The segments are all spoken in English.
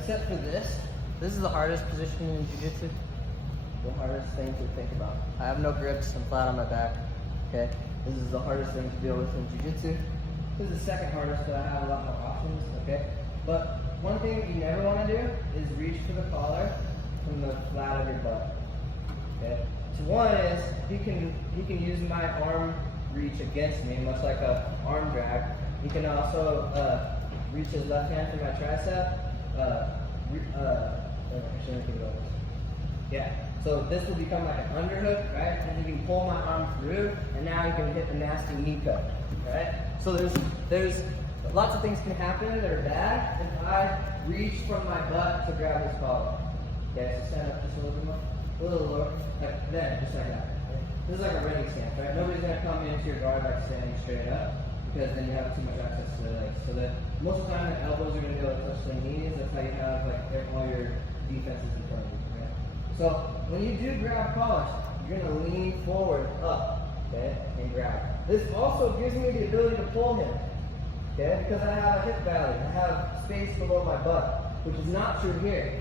except for this. This is the hardest position in Jiu-Jitsu. The hardest thing to think about. I have no grips, I'm flat on my back, okay? This is the hardest thing to deal with in Jiu-Jitsu. This is the second hardest, but I have a lot more options, okay? But one thing you never want to do is reach for the collar from the flat of your butt, okay? So one is, he can use my arm reach against me, much like a arm drag. He can also reach his left hand through my tricep. Yeah, so this will become like an underhook, right? And he can pull my arm through, and now he can hit the nasty knee cut, right? So there's lots of things can happen that are bad if I reach from my butt to grab his collar. Okay, so stand up just a little bit more, a little lower, like that, just like that. Okay? This is like a ready stance, right? Nobody's gonna come into your guard like standing straight up, because then you have too much access to the legs. So that most of the time the elbows are gonna be able to touch the knees. That's how you have like all your defenses in front of you, right? So when you do grab collars, you're gonna lean forward, up, okay, and grab. This also gives me the ability to pull him, okay, because I have a hip valley. I have space below my butt, which is not true here.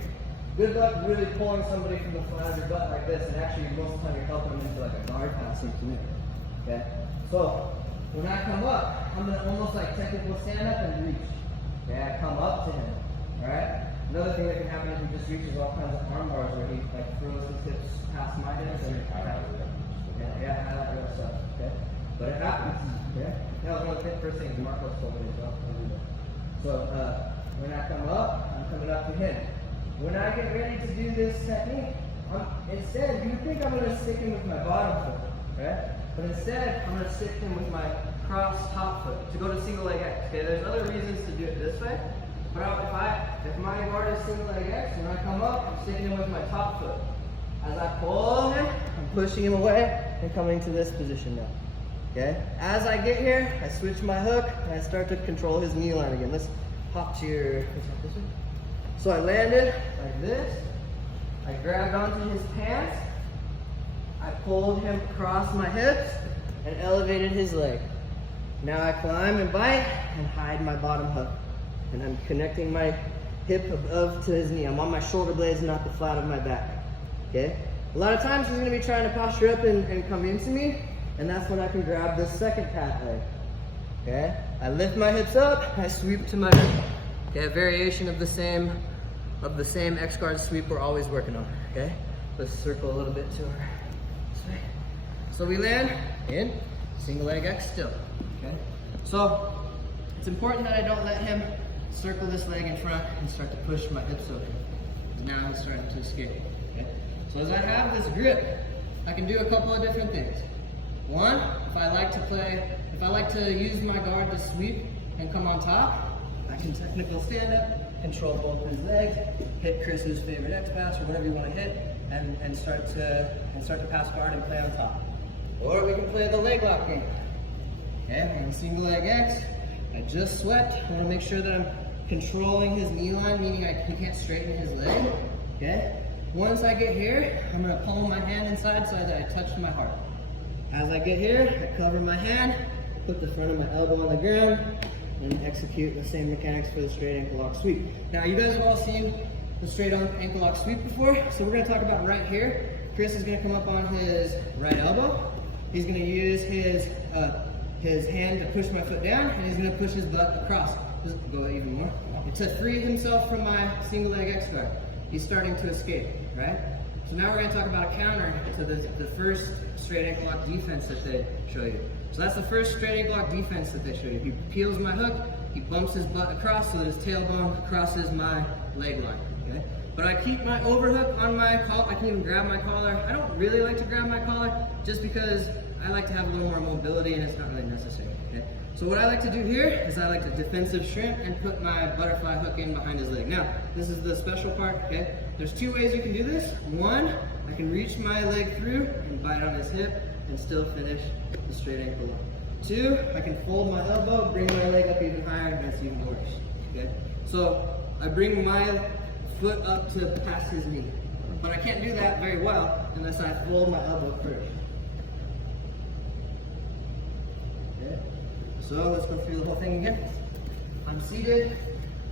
Good luck really pulling somebody from the flat of your butt like this, and actually most of the time you're helping them into like a guard passing to me, okay? So when I come up, I'm gonna almost like technical stand up and reach. Okay, I come up to him, alright? Another thing that can happen is he just reaches all kinds of arm bars where he like throws his hips past my hips and yeah, I like real stuff, okay? But it happens, okay? That was one of the first things Marcos told me to do. So when I come up, I'm coming up to him. When I get ready to do this technique, instead, you would think I'm gonna stick him with my bottom foot, right? But instead, I'm gonna stick him with my cross top foot to go to single leg X. Okay, there's other reasons to do it this way, but if my guard is single leg X, when I come up, I'm sticking him with my top foot. As I pull him, I'm pushing him away and coming to this position now. Okay? As I get here, I switch my hook and I start to control his knee line again. Let's hop to your. So I landed like this. I grabbed onto his pants. I pulled him across my hips and elevated his leg. Now I climb and bite and hide my bottom hook. And I'm connecting my hip above to his knee. I'm on my shoulder blades, not the flat of my back. Okay? A lot of times he's gonna be trying to posture up and come into me, and that's when I can grab this second pat leg. Okay? I lift my hips up, I sweep to my hook. Okay, a variation of the same X guard sweep we're always working on. Okay? Let's circle a little bit to our side. So we land in single leg X still. Okay? So it's important that I don't let him circle this leg in front and start to push my hips over. Now he's starting to escape. Okay? So as I have this grip, I can do a couple of different things. One, if I like to use my guard to sweep and come on top, I can technical stand up, control both his legs, hit Chris's favorite X pass or whatever you want to hit, and start to pass guard and play on top. Or we can play the leg lock game. Okay, I'm on single leg X. I just swept. I want to make sure that I'm controlling his knee line, meaning he can't straighten his leg. Okay. Once I get here, I'm going to pull my hand inside so that I touch my heart. As I get here, I cover my hand, put the front of my elbow on the ground, and execute the same mechanics for the straight ankle lock sweep. Now, you guys have all seen the straight ankle lock sweep before, so we're going to talk about right here. Chris is going to come up on his right elbow. He's going to use his hand to push my foot down, and he's going to push his butt across. Just go even more. To free himself from my single leg X guard. He's starting to escape, right? So now we're going to talk about a counter to the first straight ankle lock defense that they show you. So that's the first straight ankle lock defense that they show you. He peels my hook, he bumps his butt across so that his tailbone crosses my leg line, okay? But I keep my overhook on my collar. I can even grab my collar. I don't really like to grab my collar just because I like to have a little more mobility and it's not really necessary, okay? So what I like to do here is I like to defensive shrimp and put my butterfly hook in behind his leg. Now, this is the special part, okay? There's two ways you can do this. One, I can reach my leg through and bite on his hip and still finish the straight ankle lock. Two, I can fold my elbow, bring my leg up even higher, and that's even worse, okay? So I bring my foot up to past his knee. But I can't do that very well unless I fold my elbow first. Okay. So let's go through the whole thing again. I'm seated.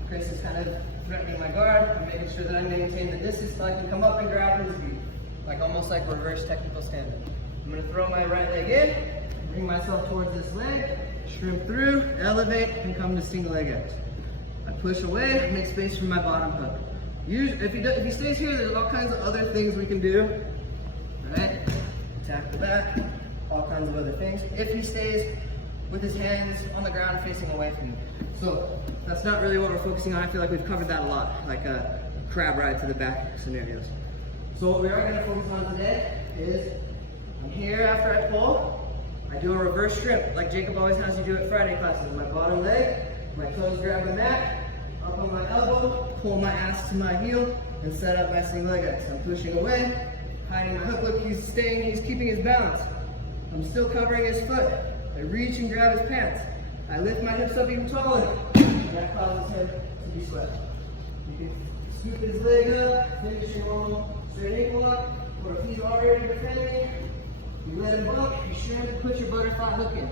Chris is kind of threatening my guard. I'm make sure that I maintain the distance so I can come up and grab his feet. Like almost like reverse technical stand-up. I'm gonna throw my right leg in, bring myself towards this leg, shrimp through, elevate, and come to single leg X. I push away, make space for my bottom hook. Usually, if he stays here, there's all kinds of other things we can do. Alright, attack the back, all kinds of other things. If he stays with his hands on the ground facing away from you. So that's not really what we're focusing on. I feel like we've covered that a lot, like a crab ride to the back scenarios. So what we are going to focus on today is, I'm here after I pull, I do a reverse shrimp, like Jacob always has you do at Friday classes. My bottom leg, my toes grab the mat, up on my elbow, pull my ass to my heel, and set up my single leg X. I'm pushing away, hiding my hook. Look, he's keeping his balance. I'm still covering his foot. I reach and grab his pants. I lift my hips up even taller, and that causes him to be swept. You can scoop his leg up, finish your normal straight ankle up, or if he's already defending, you let him bump, be sure to put your butterfly hook in.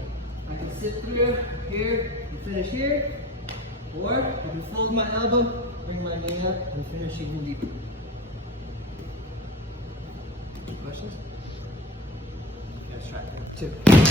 I can sit through here and finish here, or I can fold my elbow, bring my knee up, and finish even deeper. Questions? Let's try it. 2.